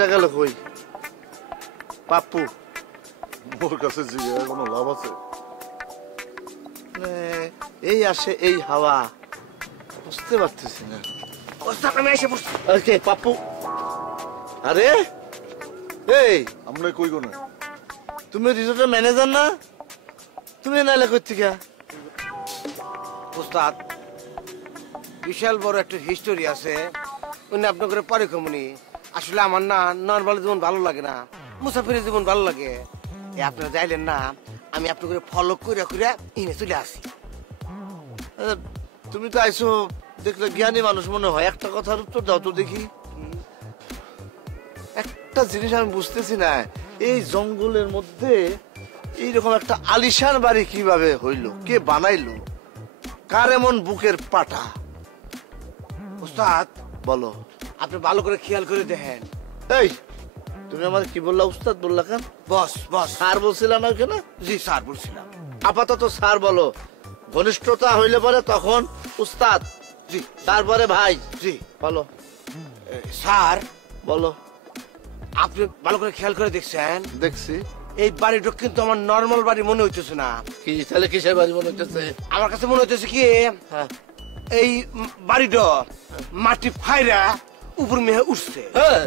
টাকা কই পাপ্পু মোর কাছে জিজ্ঞাসা কোনো লাভ আছে? এই আসে এই হাওয়া বুঝতে পারতেছি না। আমি এসে বসছি। ওকে পাপ্পু। আরে এই আমরা কই গো না? তুমি রিসোর্টের ম্যানেজার না? তুমি নাইলে কই থেকে? উস্তাদ বিশাল বড় একটা হিস্টোরি আছে, উনি আপনাকে পরে কমুনি। আসলে আমার না নর্মাল জীবন ভালো লাগে না, মুসাফিরের জীবন ভালো লাগে। আপনারা যাইলেন না, আমি আপনাকে ফলো করে করে এনে চলে আসি। তুমি তো আইসো দেখলে জ্ঞানী মানুষ মনে হয়, একটা কথার উত্তর দাও তো দেখি। একটা জিনিস আমি বুঝতেছি না, এই জঙ্গলের মধ্যে এইরকম একটা আলিশান বাড়ি কিভাবে হইলো? কে বানাইলো? কার এমন বুকের পাটা? উস্তাদ বলো। আপনি ভালো করে খেয়াল করে দেখেন। এই তুমি আমার কি বললা? উস্তাদ বললা কেন? বস বস স্যার বলছিলাম না কেন? জি স্যার বলছিলাম। আপাতত স্যার বলো, ঘনিষ্ঠতা হইলে পরে তখন উস্তাদ, জি তারপরে ভাই। জি বলো স্যার। বলো। আপনি ভালো করে খেয়াল করে দেখছেন? দেখছি। এই বাড়িটা কিন্তু আমার নর্মাল বাড়ি মনে হইতেছে না। কি তাহলে কিসের বাড়ি মনে হইতেছে? আমার কাছে মনে হইতেছে কি, হ্যাঁ এই বাড়িটা মাটি ফাইরা উপর মেহে উঠছে। হ্যাঁ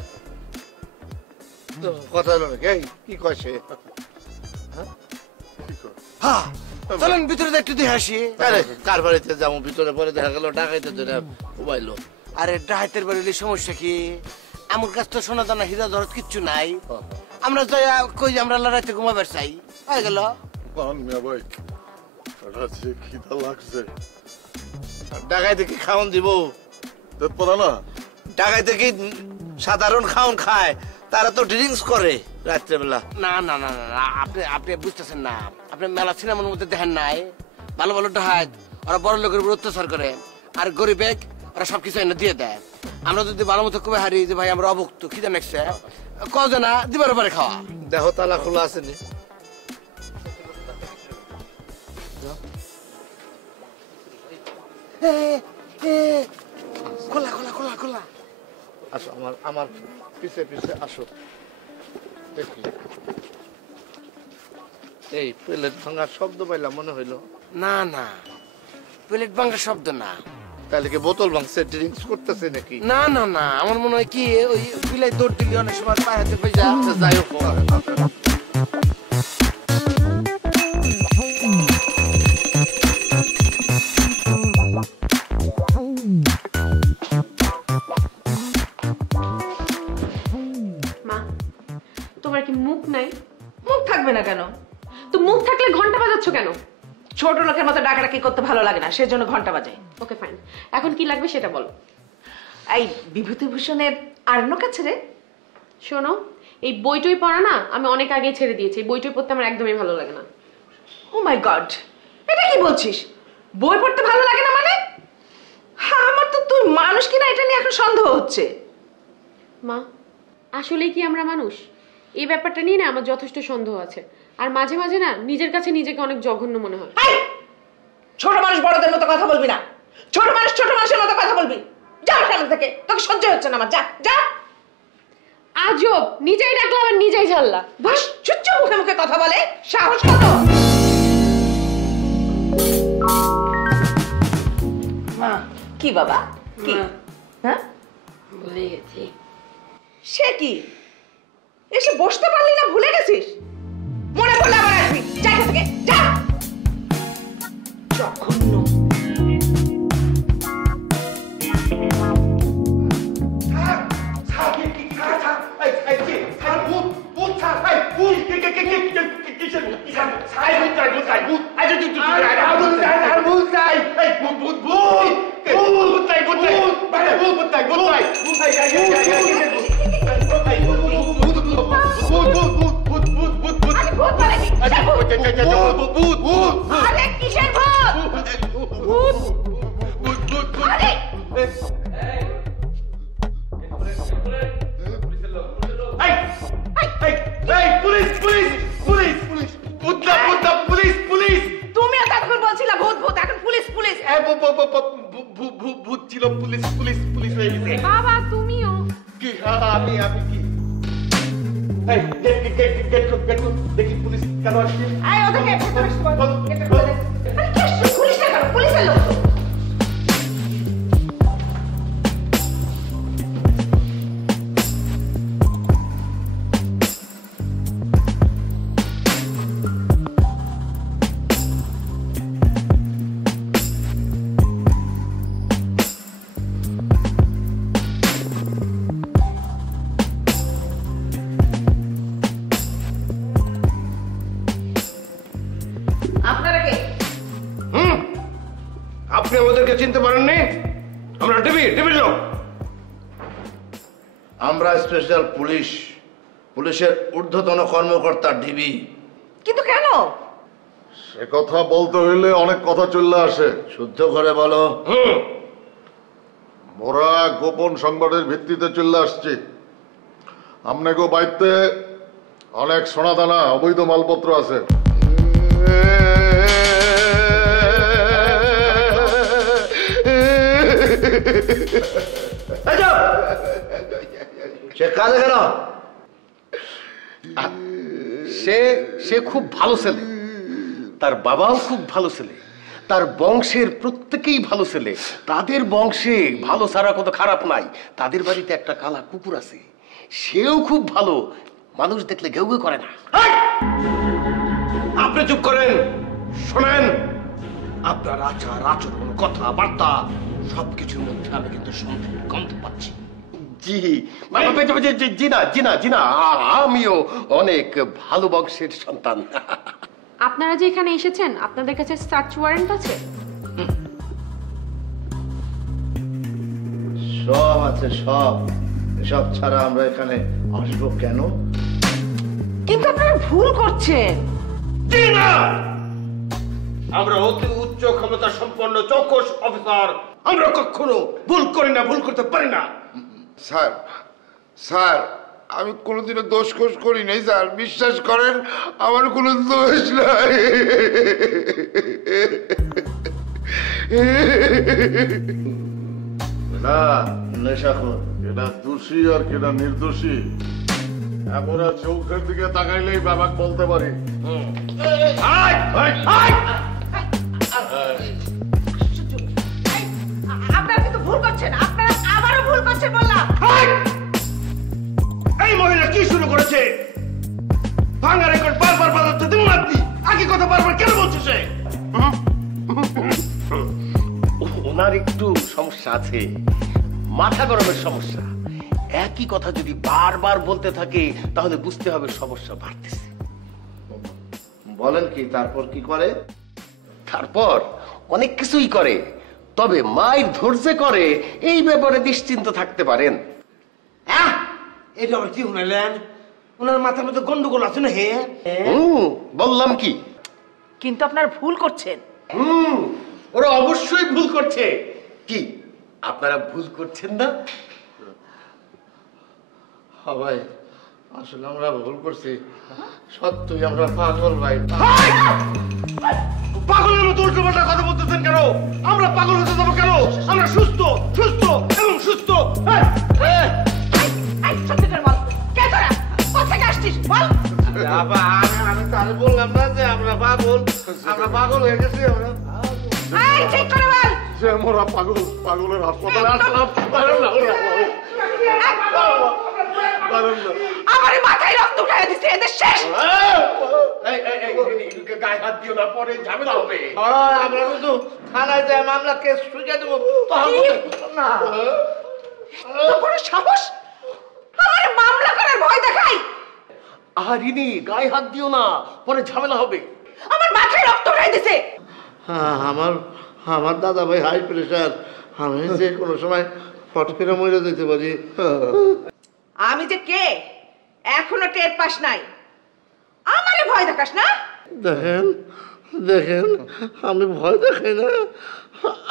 কথা হলো নাকি? কি কয় সে? হ্যাঁ চলেন ভিতরে একটু দেখে আসি। আরে কার বাড়িতে যাবো ভিতরে? পরে দেখা গেল ডাকাইতে ধরে উবাইলো। আরে ডাহাতের বাড়ির সমস্যা কি? আমার কাছে তো সোনা দানা হীরা জহরত কিচ্ছু নাই। আমরা যাই কই আমরা রাতে ঘুমাবার চাই, হয়ে গেল। ভাই খিদা লাগছে। ডাকাইতে কি খাওয়ান দিব? না ডাকাইতে কি সাধারণ খাওয়ান খায়? তারা তো ড্রিঙ্কস করে রাত্রেবেলা। না না না না, আপনি আপনি বুঝতেছেন না। আপনি মেলা সিনেমার মধ্যে দেখেন নাই, ভালো ভালো ডাহাত ওরা বড় লোকের উপর অত্যাচার করে, আর গরিব ওরা সবকিছু এনে দিয়ে দেয়। আমরা যদি ভালো মতো কবে হারি যে ভাই আমরা অভুক্ত, খিদে নেকছে, কজে না দিবার পরে খাওয়া। দেহ তালা খোলা আছে নি? খোলা খোলা খোলা খোলা। আসো আমার আমার পিছে পিছে আসো। দেখি এই প্লেট ভাঙার শব্দ পাইলাম মনে হইলো। না না, প্লেট ভাঙার শব্দ না। তাহলে কি বোতল ভাঙছে, ড্রিঙ্কস করতেছে নাকি? না না না, আমার মনে হয় কি ওই বিলাই দৌড় দিলে অনেক সময় পায়ে হাতে পেয়ে যায়। যাই হোক মা, তোমার কি মুখ নাই? মুখ থাকবে না কেন? তো মুখ থাকলে ঘন্টা বাজাচ্ছ কেন? ছোট লোকের মতো ডাকাডাকি করতে ভালো লাগে না, সেজন্য ঘন্টা বাজাই। ওকে ফাইন, এখন কি লাগবে সেটা বলো। এই বিভূতিভূষণের আরণ্যক আছে রে? শোনো, এই বইটই পড়া না আমি অনেক আগে ছেড়ে দিয়েছি। বইটই পড়তে আমার একদমই ভালো লাগে না। ও মাই গড, এটা কি বলছিস? বই পড়তে ভালো লাগে না মানে? হ্যাঁ, আমার তো তুই মানুষ কিনা এটা নিয়ে এখন সন্দেহ হচ্ছে। মা, আসলেই কি আমরা মানুষ? এই ব্যাপারটা নিয়ে না আমার যথেষ্ট সন্দেহ আছে। আর মাঝে মাঝে না নিজের কাছে নিজেকে অনেক জঘন্য মনে হয়। ছোট মানুষ বড়দের মতো কথা বলবি না। ছোট মানুষ ছোট মানুষের মতো কথা বলবি। যা সামনে থেকে, তোকে সহ্য হচ্ছে না আমার। যা যা। আজব, নিজেই ডাকলাম আর নিজেই ঝাল্লা। বাস চুচ্চ মুখে মুখে কথা বলে, সাহস কত? মা কি বাবা কি? হ্যাঁ ভুলে গেছি। সে কি এসে বসতে পারলি না? ভুলে গেছিস? মনে পড়লে আবার আসবি। যা এখান থেকে, যা। জঘন্য। আরে কিসের ভূত? আরে তুমিও তখন বলছিলা ভূত ভূত, এখন পুলিশ পুলিশ। ভূত ছিল, পুলিশ পুলিশ পুলিশ হয়ে গেছে। বাবা তুমিও কি আমি কি দেখি পুলিশ কেন আসছে। আয় ওদেরকে ভেতরে আসতে বল। এটা খুলে দে। আরে কি আসছে? পুলিশ না কেন? পুলিশের লোক তো। আপনারা কে? আপনি আমাদেরকে চিনতে পারেননি? আমরা টিভির লোক। আমরা স্পেশাল পুলিশ, পুলিশের ঊর্ধ্বতন কর্মকর্তা ডিবি। কিন্তু কেন? সে কথা বলতে হইলে অনেক কথা চলে আসে। শুদ্ধ করে বলো। মোরা গোপন সংবাদের ভিত্তিতে চলে আসছি। আমনেগো বাইতে অনেক সোনাদানা অবৈধ মালপত্র আছে। সে কাজে কেন? সে খুব ভালো ছেলে, তার বাবাও খুব ভালো ছেলে, তার বংশের প্রত্যেকেই ভালো ছেলে। তাদের বংশে ভালো ছাড়া কত খারাপ নাই। তাদের বাড়িতে একটা কালা কুকুর আছে, সেও খুব ভালো, মানুষ দেখলে ঘেউ ঘেউ করে না। আপনি চুপ করেন, শোনেন। আপনার আচার আচরণ কথাবার্তা সবকিছুর মধ্যে আমি কিন্তু সন্দেহের গন্ধ পাচ্ছি। জি জি না জি না জি না, আমিও অনেক ভালো বংশের সন্তান। আপনারা যে এখানে এসেছেন আপনাদের কাছে সার্চ ওয়ারেন্ট আছে? সব আছে, সব। এসব ছাড়া আমরা এখানে আসবো কেন? কিন্তু আপনারা ভুল করছেন। জি না, আমরা অতি উচ্চ ক্ষমতা সম্পন্ন চৌকস অফিসার, আমরা কখনো ভুল করি না, ভুল করতে পারি না। স্যার স্যার আমি কোনোদিনও দোষ খোঁজ করি নাই স্যার, বিশ্বাস করেন আমার কোনো দোষ নাই। না, নেশাখোর। কেনা দোষী আর কেনা নির্দোষী আমরা চোখের দিকে তাকাইলেই বাবাকে বলতে পারি। আপনারা কিন্তু ভুল করছেন, আপনারা আবারও ভুল করছেন বললাম। এই মহিলা কি শুরু করেছে? ভাঙা রেকর্ড বারবার বাজাচ্ছে তুমি মারতি, আগে কথা বারবার কেন বলছো সে? ওনার একটু সমস্যা আছে, মাথা গরমের সমস্যা। একই কথা যদি বারবার বলতে থাকে তাহলে বুঝতে হবে সমস্যা বাড়তেছে। বলেন কি, তারপর কি করে? তারপর অনেক কিছুই করে, তবে মায়ের ধৈর্য করে, এই ব্যাপারে নিশ্চিন্ত থাকতে পারেন। এটা আবার কি শুনাইলেন? ওনার মাথার মধ্যে গন্ডগোল আছে না? হে, বললাম কি? কিন্তু আপনারা ভুল করছেন। ওরা অবশ্যই ভুল করছে। কি আপনারা ভুল করছেন না? ভাই, আসলে আমরা ভুল করছি, সত্যই আমরা পাগল ভাই। পাগলের মতো উল্টো পাল্টা কথা বলতেছেন কেন? আমরা পাগল হতে যাবো কেন? আমরা সুস্থ সুস্থ এবং সুস্থ। সত্যিকার বল, কে তোরা? কোথেকে আসছিস বল? আমি তাহলে বললাম না যে আমরা পাগল, আমরা পাগল হয়ে গেছি। আমরা ঠিক করে বল। যে মোরা পাগল, পাগলের হাসপাতালে আসলাম। আমার মাথায় রক্ত উঠায় দিচ্ছে, এদের শেষ। গায়ে হাত দিও না, পরে ঝামেলা হবে। আমরা কিন্তু থানায় যায় মামলা কেস শুকে দেবো। না, তো বড় সাহস, আমার মামলা করার ভয় দেখাই। আহারিনি, গায়ে হাত দিও না, পরে ঝামেলা হবে। আমার মাথায় রক্ত উঠাই দিছে। হ্যাঁ, আমার আমার দাদা ভাই হাই প্রেশার, আমি যে কোনো সময় ফট করে মরে যেতে পারি। আমি যে কে এখনো টের পাস নাই, আমারে ভয় দেখাস না। দেখেন দেখেন, আমি ভয় দেখাই না,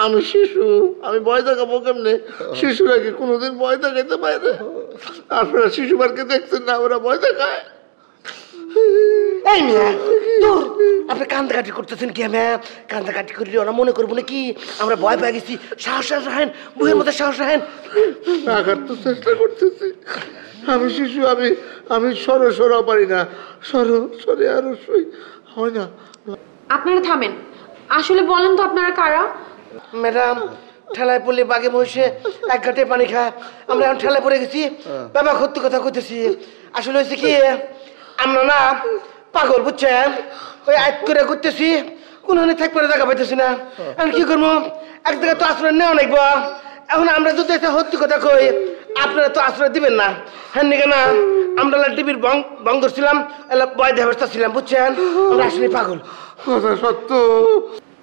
আমি শিশু, আমি ভয় দেখাবো কেমনে? শিশুরা কি কোনোদিন ভয় দেখাইতে পারে? আপনারা শিশু পার্কে দেখছেন না, ওরা ভয় দেখায়। এই মিয়া দূর, আপনি কান্দাকাটি করতেছেন কি? আমি কান্দাকাটি করি ওরা মনে করবো নাকি আমরা ভয় পেয়ে গেছি। সাহস রাখেন, বুয়ের মধ্যে সাহস রাখেন। রাখার তো চেষ্টা করতেছি, আমি শিশু, আমি সরো পারি না, সরে আরো সই হয় না। আপনারা থামেন, আসলে বলেন তো আপনারা কারা? ম্যাডাম, ঠেলায় পড়লে বাঘে মহিষে এক ঘাটে পানি খায়, আমরা এখন ঠেলায় পড়ে গেছি। বাবা সত্যি কথা কইতেছি, আসলে হয়েছে কি আমরা না পাগল, বুঝছেন? ওই আয় করে করতেছি, কোনখানে থাকতে জায়গা পাইতেছি না। আমি কি করবো, এক জায়গায় তো আশ্রয় নেওয়া নাইব। এখন আমরা যদি একটা সত্যি কথা কই, আপনারা তো আশ্রয় দিবেন না। হ্যাঁ নিকে না, আমরা টিভির বং ধরছিলাম, বয় দেবস্থা ছিলাম, বুঝছেন? আমরা আসলে পাগল। সত্য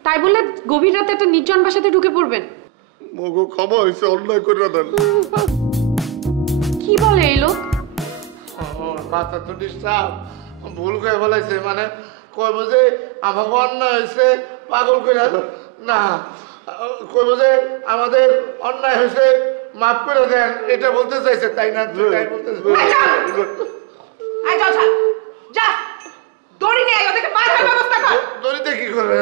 তাই বলে গভীর রাতে একটা নির্জন বাসাতে ঢুকে পড়বেন? মগো ক্ষমা হয়েছে, অন্যায় করে দেন। কি বলে এই লোক? মাথা তো ডিস্টার্ব, ভুল করে বলাইছে, মানে কইব যে আমাকে অন্যায় হয়েছে, পাগল করে না, কইব যে আমাদের অন্যায় হয়েছে, মাফ করে দেন, এটা বলতে চাইছে, তাই না? তাই বলতে আয় যাও, যা দড়ি নিয়ে আয়, ওদেরকে মারার ব্যবস্থা কর। দড়িতে কি করবে?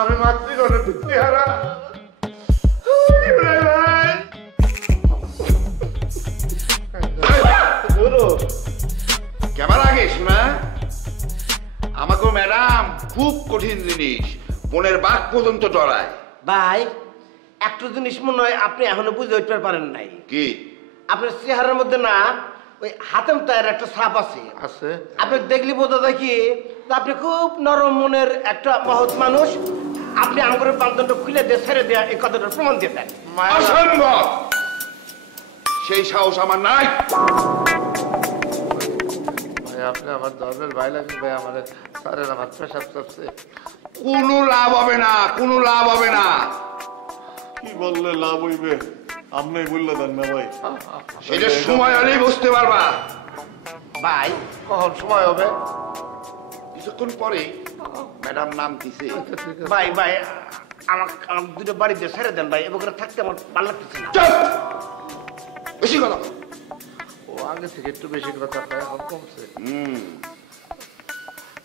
আমি মাতৃগণের চেহারা কেমন আগে শোনা আমাকে ম্যাডাম, খুব কঠিন জিনিস, মনের বাক পর্যন্ত ডরায়। ভাই, একটা জিনিস মনে হয় আপনি এখনো বুঝে উঠতে পারেন নাই। কি? আপনার চেহারার মধ্যে না ওই হাতেম তায়ের একটা ছাপ আছে। আছে, আপনি দেখলি বোঝা যায় কি যে আপনি খুব নরম মনের একটা মহৎ মানুষ। আপনি আঙ্গুরের বান্ধবটা খুলে দিয়ে ছেড়ে দেয়া, এই কথাটার প্রমাণ দিয়ে দেন। অসম্ভব, সেই সাহস আমার নাই। ভাই আপনি আমার ধর্মের ভাই লাগেন ভাই, আমাদের স্যারের আমার পেশাব চাচ্ছে। কোনো লাভ হবে না, কোনো লাভ হবে না। কি বললে লাভ হইবে? আপনি বললে দেন না ভাই। সেটা সময় হলেই বুঝতে পারবা। ভাই, কখন সময় হবে? কিছুক্ষণ পরে ম্যাডাম নাম দিছে। ভাই ভাই আমাকে দুটো বাড়ি দিয়ে ছেড়ে দেন ভাই, এবার থাকতে আমার ভালো লাগতেছে না। চুপ! বেশি কথা। ও আগে থেকে একটু বেশি কথা কয়, এখন কমছে।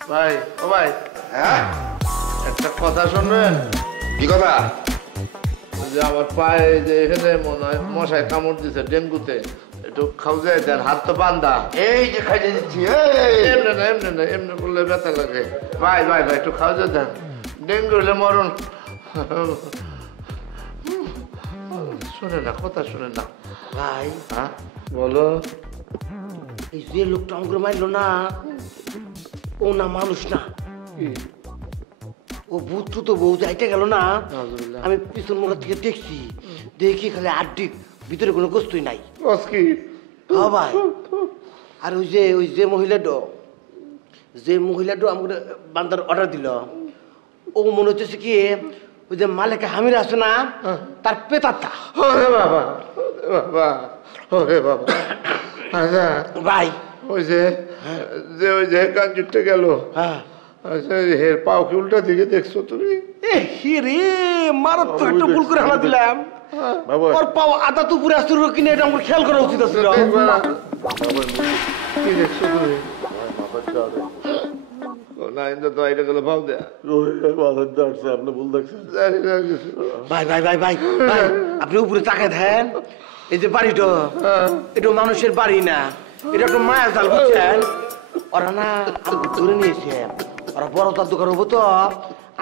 ভাই, ও ভাই, হ্যাঁ, একটা কথা শুনবেন? কি কথা? যে আমার পায়ে যে এখানে মনে হয় মশায় কামড় দিছে ডেঙ্গুতে, একটু খাওয়াই দেন, হাত তো বান্ধা। এই যে খাইতে দিচ্ছি, এমনি না, এমনি না, এমনি করলে ব্যথা লাগে। ভাই ভাই ভাই, একটু খাওয়াই দেন, ডেঙ্গু হলে মরণ। শুনে না, কথা শুনে না। ভাই, হ্যাঁ বলো। এই যে লোকটা অঙ্গুর মারলো না, ও না মানুষ না, ও ভূত তো বউ যাইতে গেল না। আমি পিছন মোড় থেকে দেখছি, দেখি খালি আড্ডি, ভিতরে কোনো গোস্তই নাই। কি হ্যাঁ ভাই, আর ওই যে মহিলাটা আমাকে বান্দার অর্ডার দিল, ও মনে হচ্ছে কি ওই যে মালিকা হামির আছে না, তার পেতারটা। ওরে বাবা, বাবা, ওরে বাবা। আচ্ছা ভাই, ওই যে ওই যে কাঞ্জুরটা গেল, হ্যাঁ, আচ্ছা হের পাও কি উল্টা দিকে দেখছো তুমি? রে মারাত্মক একটা ভুল করে হানা দিলাম। ওর পাও আদা তো পুরো আসতে কিনে, এটা আমার খেয়াল করা উচিত ছিল। কি দেখছো তুমি? না ইন্দা তো এটা গেল ভাব দেয়া। আপনি ভুল দেখছেন। ভাই ভাই ভাই ভাই ভাই, আপনি উপরে তাকায় দেন, এই যে বাড়িটা, এটা মানুষের বাড়ি না, এটা একটা মায়া জাল, বুঝছেন? ওরা না আমাকে ধরে নিয়েছে, ওরা বড় তার দোকান হবো তো,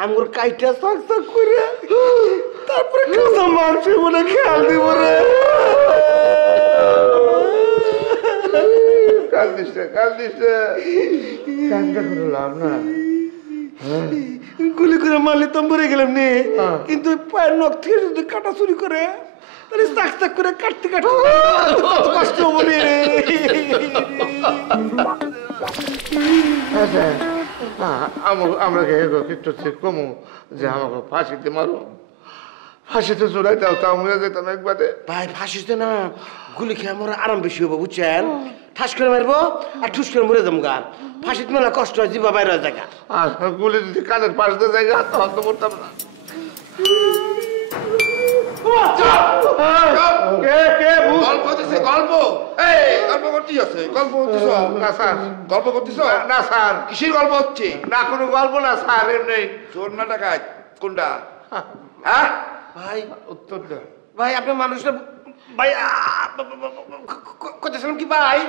আমার কাইটা চাক চাক করে তারপরে কাঁচা মাংস বলে খেয়াল দিব রে। গুলি করে মারলে তো মরে গেলাম নে, কিন্তু পায়ের নখ থেকে যদি কাটা চুরি করে তাহলে চাক চাক করে কাটতে কাটতে কত কষ্ট হবো রে। আচ্ছা আমরা একটু ঠিক কমু যে আমাকে ফাঁসিতে মারো, ফাঁসিতে চড়াই দাও, তাও মরে যেতাম একবারে। ভাই ফাঁসিতে না গুলি খেয়ে আমার আরাম বেশি হবো বুঝছেন, ঠাস করে মারবো আর ঠুস করে মরে যাবো গা। ফাঁসিতে মেলা কষ্ট হয়, জিবা বাইরে জায়গা, আর গুলি যদি কানের পাশ দিয়ে জায়গা তখন তো মরতাম না। গল্প হতেছে গল্প, এই গল্প করতেই আছে, গল্প করতেছ না স্যার, গল্প করতেছ না স্যার, কিসের গল্প হচ্ছে? না কোনো গল্প না স্যার, এমনি। চোর না ডাকাত কোনটা? হ্যাঁ ভাই উত্তর দেন ভাই আপনার মানুষটা ভাই করতেছিলাম কি ভাই,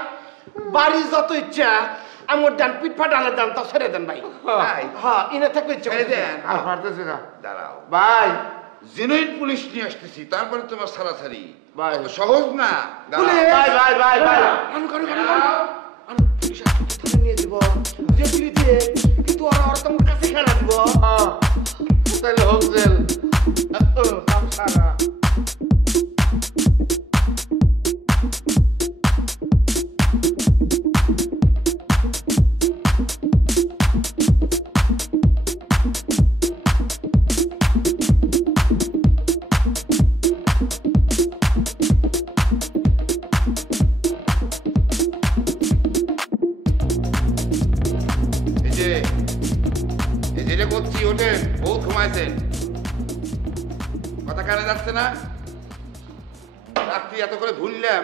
বাড়ি যত ইচ্ছা আমার ডান পিঠ ফাটালে দেন তা ছেড়ে দেন ভাই। হ্যাঁ ইনে থাকবে ইচ্ছা ছেড়ে দেন। আর পারতেছি না দাঁড়াও ভাই। জেনুইন পুলিশ নিয়ে আসতেছি, তারপরে তোমার ছাড়াছাড়ি ভাই। অত সহজ না। দাঁড়াও। ভাই ভাই ভাই ভাই নিয়ে দিব যে ফ্রিতে, কিন্তু ওরা ওরা তোমার কাছে খেলা দিব। তাহলে হোক জেল। সারা এই যে করছি ওঠেন, বহুত ঘুমাইছেন, কথা কানে যাচ্ছে না? রাত্রি এত করে ভুললাম।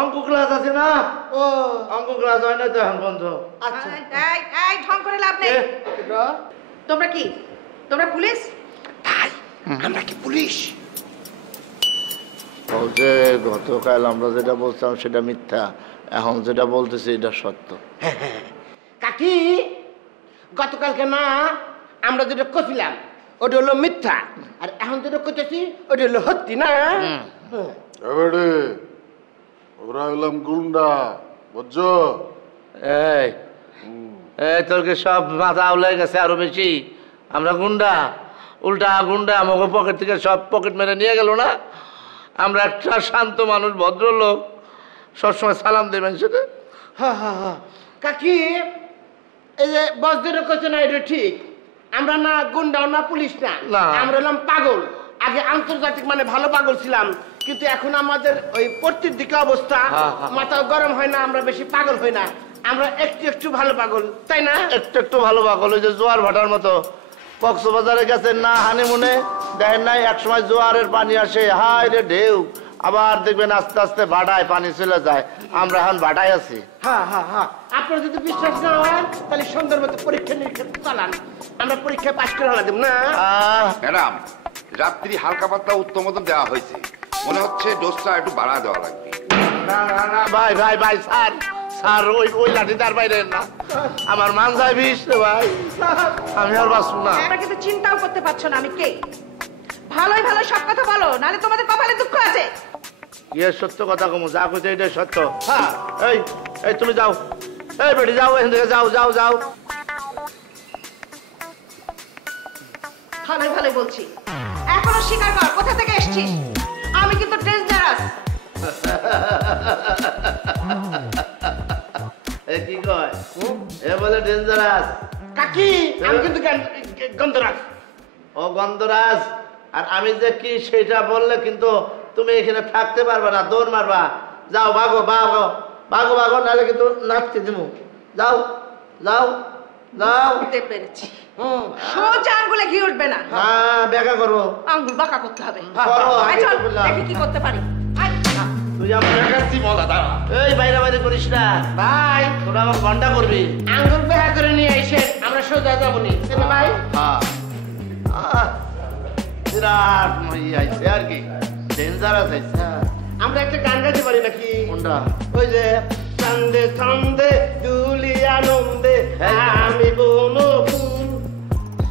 অঙ্ক ক্লাস আছে না? ও অঙ্ক ক্লাস হয় না তো এখন বন্ধ। এই ঢং করে লাভ নেই। তোমরা কি, তোমরা পুলিশ? ভাই আমরা কি পুলিশ? বলছে গতকাল আমরা যেটা বলছিলাম সেটা মিথ্যা, এখন যেটা বলতেছি এটা সত্য। কাকি গতকালকে না আমরা যেটা কছিলাম ওটা হলো মিথ্যা, আর এখন যেটা কইতেছি ওটা হলো সত্যি না? এবারে ওরা হইলাম গুন্ডা, বুঝছো? এই এই তোর কি সব মাথা আউলাই গেছে আরো বেশি? আমরা গুন্ডা? উল্টা গুন্ডা আমাকে পকেট থেকে সব পকেট মেরে নিয়ে গেল না? আমরা একটা শান্ত মানুষ, ভদ্রলোক, সবসময় সালাম দেবেন সেটা। হ্যাঁ হ্যাঁ হ্যাঁ কাকি এই যে বস যেটা কইছে না এটা ঠিক, আমরা না গুন্ডাও না পুলিশ না, না। আমরা হলাম পাগল। আগে আন্তর্জাতিক মানে ভালো পাগল ছিলাম, কিন্তু এখন আমাদের ওই পড়তির দিকে অবস্থা, মাথা গরম হয় না, আমরা বেশি পাগল হই না, আমরা একটু একটু ভালো পাগল, তাই না? একটু একটু ভালো পাগল, ওই যে জোয়ার ভাটার মতো। কক্সবাজারে গেছেন না হানিমুনে, দেখেন নাই একসময় জোয়ারের পানি আসে, হায় রে ঢেউ, আবার দেখবেন আস্তে আস্তে ভাটায় পানি চলে যায়। আমরা এখন ভাটায় আছি। হ্যাঁ হ্যাঁ হ্যাঁ আপনার যদি বিশ্বাস না হয় তাহলে সুন্দর মতো পরীক্ষা নিরীক্ষা চালান, আমরা পরীক্ষায় পাশ করে হলা দেব না? ম্যাডাম রাত্রি হালকা পাতলা উত্তম মতো দেওয়া হয়েছে, মনে হচ্ছে ডোজটা একটু বাড়া দেওয়া লাগবে। না না না ভাই ভাই ভাই স্যার, স্যার ওই ওই লাঠি তার বাইরে না, আমার মান যায় বিষ রে ভাই, আমি আর বাঁচব না। তোমরা কিন্তু চিন্তাও করতে পারছো না আমি কে। ভালোই ভালো সব কথা বলো, নাহলে তোমাদের কপালে দুঃখ আছে। ইয়ে সত্য কথা কমু, যা কইছে এটাই সত্য। হ্যাঁ এই এই তুমি যাও, এই বেটি যাও এখান থেকে, যাও যাও যাও। ভালোই ভালোই বলছি, এখনো স্বীকার কর কোথা থেকে এসেছিস। আমি কিন্তু ডেঞ্জারাস। এ কি কয়? এ বলে ডেঞ্জারাস। কাকি আমি কিন্তু গন্ধরাজ। ও গন্ধরাজ, আর আমি যে কি সেটা বললে কিন্তু তুমি এখানে থাকতে পারবে না, দৌড় মারবা। যাও ভাগো ভাগো ভাগো ভাগো, নাহলে কিন্তু নাচতে দিব। যাও যাও যাও। বুঝতে পেরেছি, সোজা আঙ্গুলে ঘি উঠবে না, হ্যাঁ ব্যাখ্যা করবো। আঙ্গুল বাঁকা করতে হবে। করো, আয় আমি চল, তো বললাম। দেখি কি করতে পারি। আয়। তুই আমার দেখাচ্ছি মজা, দাঁড়া। এই বাইরে বাইরে করিস না ভাই, তোরা আমার ঘন্টা করবি। আঙ্গুল বেহা করে নিয়ে এসে আমরা সোজা যাবো নি ভাই। হ্যাঁ বিরাট ইয়ে আইছে আর কি, ডেঞ্জারাস আইছে। আমরা একটা গান গাইতে পারি নাকি? কোনটা? ওই যে সন্ধে সন্ধে দুলি আনন্দে আমি বনো ফুল,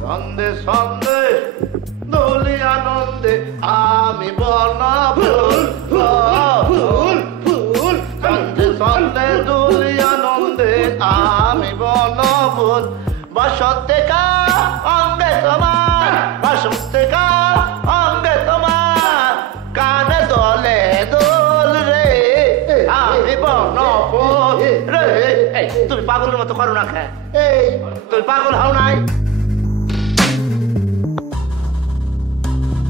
সন্ধে সন্ধে দোলি আনন্দে আমি বন ফুল ফুল ফুল সন্ধে সন্ধে দোলি আনন্দে আমি বন ফুল, বসন্তে কা অঙ্গে তোমার, বসন্তে কা অঙ্গে তোমার, কানে দোলে দোল রে আমি বন তুমি পাগলের মতো করো না খা এই তুমি পাগল হও নাই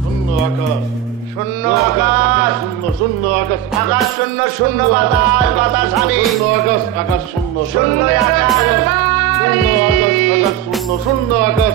শূন্য আকাশ শূন্য আকাশ শূন্য শূন্য আকাশ আকাশ শূন্য শূন্য বাতাস বাতাস আমি শূন্য আকাশ আকাশ শূন্য শূন্য আকাশ শূন্য আকাশ আকাশ শূন্য শূন্য আকাশ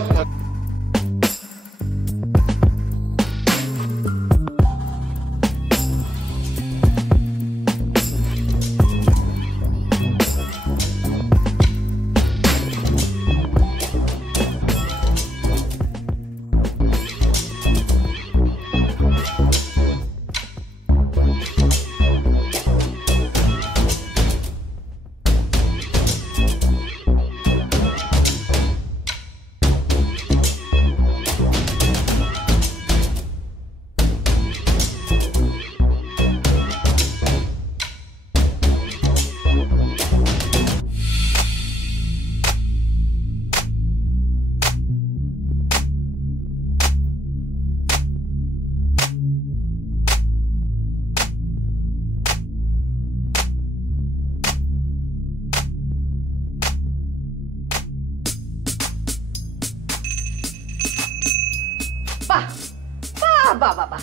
বাবা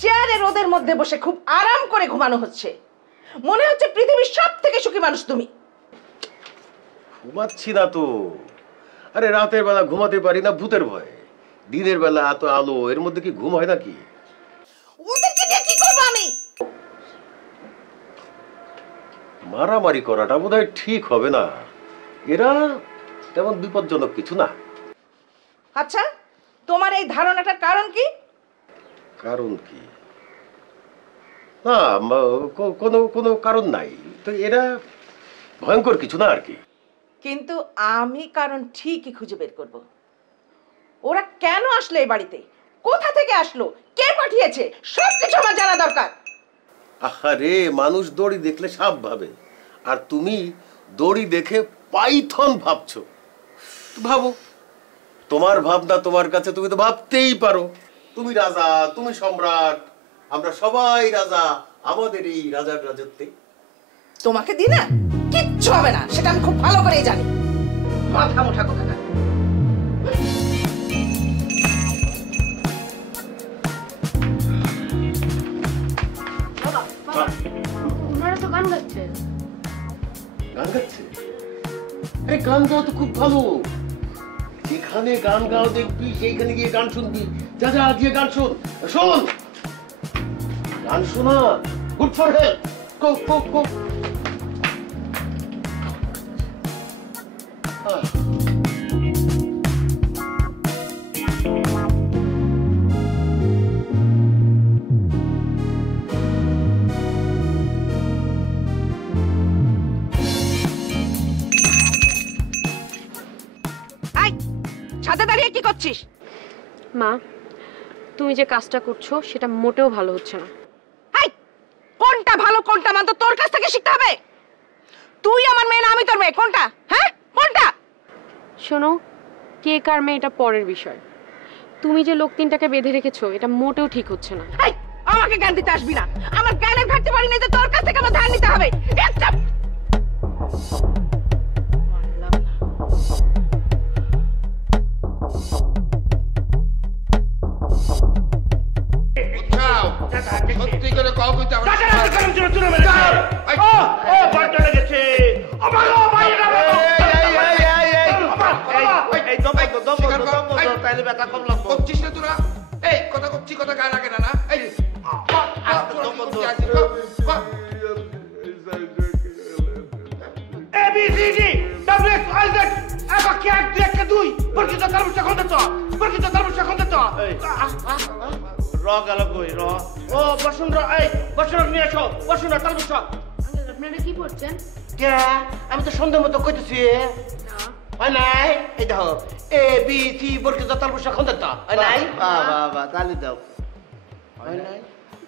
চেয়ারে রোদের মধ্যে বসে খুব আরাম করে ঘুমানো হচ্ছে মনে হচ্ছে পৃথিবীর সব থেকে সুখী মানুষ তুমি ঘুমাচ্ছি না তো আরে রাতের বেলা ঘুমাতে পারি না ভূতের ভয়ে দিনের বেলা এত আলো এর মধ্যে কি ঘুম হয় নাকি ওদেরকে নিয়ে কি করবো আমি মারামারি করাটা বোধহয় ঠিক হবে না এরা তেমন বিপজ্জনক কিছু না আচ্ছা তোমার এই ধারণাটার কারণ কি কারণ কি না কোনো কোনো কারণ নাই তো এরা ভয়ঙ্কর কিছু না আর কি কিন্তু আমি কারণ ঠিকই খুঁজে বের করব ওরা কেন আসলো এই বাড়িতে কোথা থেকে আসলো কে পাঠিয়েছে সবকিছু আমার জানা দরকার আরে মানুষ দড়ি দেখলে সাপ ভাবে আর তুমি দড়ি দেখে পাইথন ভাবছো ভাবো তোমার ভাবনা তোমার কাছে তুমি তো ভাবতেই পারো তুমি রাজা তুমি সম্রাট আমরা সবাই রাজা আমাদের এই রাজার রাজত্বে তোমাকে দি না কিচ্ছু হবে না সেটা আমি খুব ভালো করেই জানি মাথা মোটা কথা ওনারা তো গান গাচ্ছে গান গাচ্ছে আরে গান গাওয়া তো খুব ভালো যেখানে গান গাও দেখবি সেইখানে গিয়ে গান শুনবি যা যা গিয়ে গান শোন শোন গান শোনা গুড ফর হেলথ গো গো গো ছাদে দাঁড়িয়ে কি করছিস মা তুমি যে কাজটা করছো সেটা মোটেও ভালো হচ্ছে না কোনটা ভালো কোনটা মন্দ তোর কাছ থেকে শিখতে হবে তুই আমার মেয়ে না আমি তোর মেয়ে কোনটা হ্যাঁ কোনটা শোনো কে কার মেয়ে এটা পরের বিষয় তুমি যে লোক তিনটাকে বেঁধে রেখেছো এটা মোটেও ঠিক হচ্ছে না আমাকে জ্ঞান দিতে আসবি না আমার জ্ঞানের ঘাটতি বাড়ি নেই যে তোর কাছ থেকে আমার ধার নিতে হবে একটা সত্যি করে কও কইতে আমরা করছিস না তোরা এই কথা করছি কথা গায়ে লাগে না না এই আপনারা কি করছেন আমি তো সন্ধ্যের মতো কইতেছি হয় নাই এই দেখো এ বি সি বর্গিত তালবুস খন্দে তো হয় নাই বাবা তালি দাও হয় নাই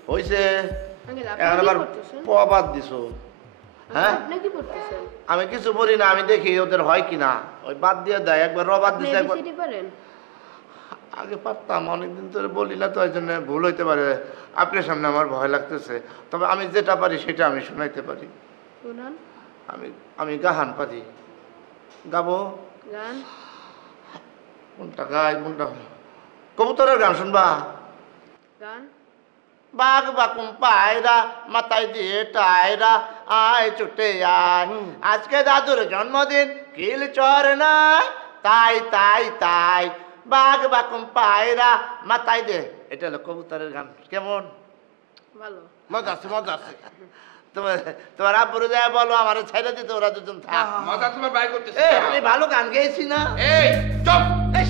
হইছে এখন আবার প্রবাদ দিছো হ্যাঁ আমি কিছু বলি না আমি দেখি ওদের হয় কিনা ওই বাদ দিয়ে দেয় একবার রবাদ দিছে একবার আগে পারতাম অনেকদিন ধরে বলি না তো ওই জন্য ভুল হইতে পারে আপনার সামনে আমার ভয় লাগতেছে তবে আমি যেটা পারি সেটা আমি শোনাইতে পারি আমি গাহান পারি, গাবো। গান কোনটা গাই কোনটা? কবুতরের গান শুনবা? গান বাঘ বাকুম পায়রা মাথায় দিয়ে টায়রা আয় ছুটে আয়, আজকে দাদুর জন্মদিন কিল চর নাই, তাই তাই তাই বাঘ বাকুম পায়রা মাথায় দিয়ে। এটা হলো কবুতরের গান। কেমন? ভালো। মজা আছে মজা আছে। তোমার আব্বুরে যায় বলো আমার ছেড়ে দিতে, ওরা দুজন থাক। মজা তোমার বাই করতেছে। এই, আমি ভালো গান গেয়েছি না? এই চুপ। এই,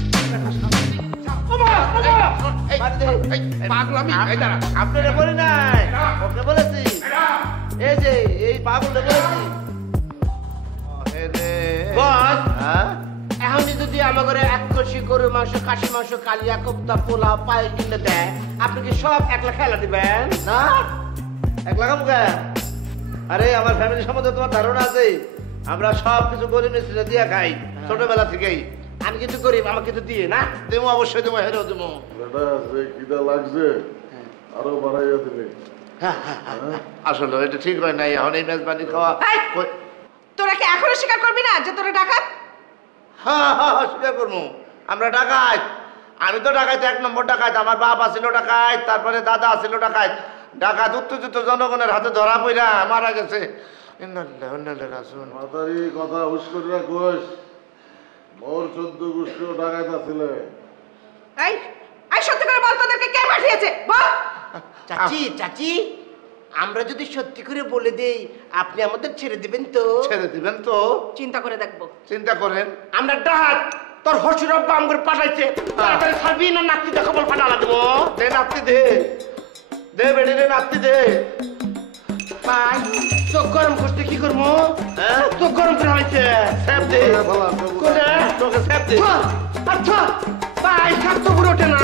মার দে। এই পাগলামি, এই দাঁড়া। আপনারা বলি নাই, ওকে বলেছি। এই যে এই পাগলটা বলেছি। বস, হ্যাঁ? এখনই যদি আমার ঘরে 1 কষি গরু মাংস, খাসি মাংস, কালিয়া কোপ্তা, পোলাও, পায়েস কিনে দেয়, আপনি কি সব একলা খেলা দিবেন? না, একলা খাবো কে? আরে আমার ফ্যামিলি সম্বন্ধে তোমার ধারণা আছে? আমরা সব কিছু গরিব মিস্ত্রিরা দিয়ে খাই ছোটবেলা থেকেই। আমি কিন্তু গরিব, আমাকে কিন্তু দিয়ে না। দেবো, অবশ্যই দেবো, হেরেও দেবো। বেটা যে খিদা লাগছে আরো বাড়াইয়া দিলে। আসলে এটা ঠিক হয় নাই, এখন এই মেজবানি খাওয়া। এই! তোরা কি এখনো স্বীকার করবি না যে তোরা ডাকাত? হ্যাঁ হ্যাঁ হ্যাঁ, স্বীকার করবো, আমরা ডাকাত। আমি তো ডাকাত, 1 নম্বর ডাকাত। আমার বাপ আছিল ডাকাত, তারপরে দাদা আছিল ডাকাত। ডাকাত উত্তেজিত জনগণের হাতে ধরা পড়া মারা গেছে। মাতারি কথা হুশ করে রাখোস, মোর 14 গোষ্ঠীও ডাকাত আছিলে। এই এই সত্যি করে বল, তোদেরকে কে পাঠিয়েছে বল? চাচি চাচি, আমরা যদি সত্যি করে বলে দেই, আপনি আমাদের ছেড়ে দিবেন তো? ছেড়ে দিবেন তো? চিন্তা করে দেখবো। চিন্তা করেন। আমরা ডাহাত, তোর হসুর আব্বা আমগরে পাঠাইছে, তাড়াতাড়ি ছাড়বি না নাতি দেখো বল ফাটালা দেবো। দে নাতি দে, দে বেড়ে দে নাতি দে। ভাই চোখ গরম করতে কি করবো? হ্যাঁ, চোখ গরম করে হয়েছে। স্যাপ দে। কোনে তোকে স্যাপ দে। আচ্ছা ভাই, সাপ তো পুরোটে না।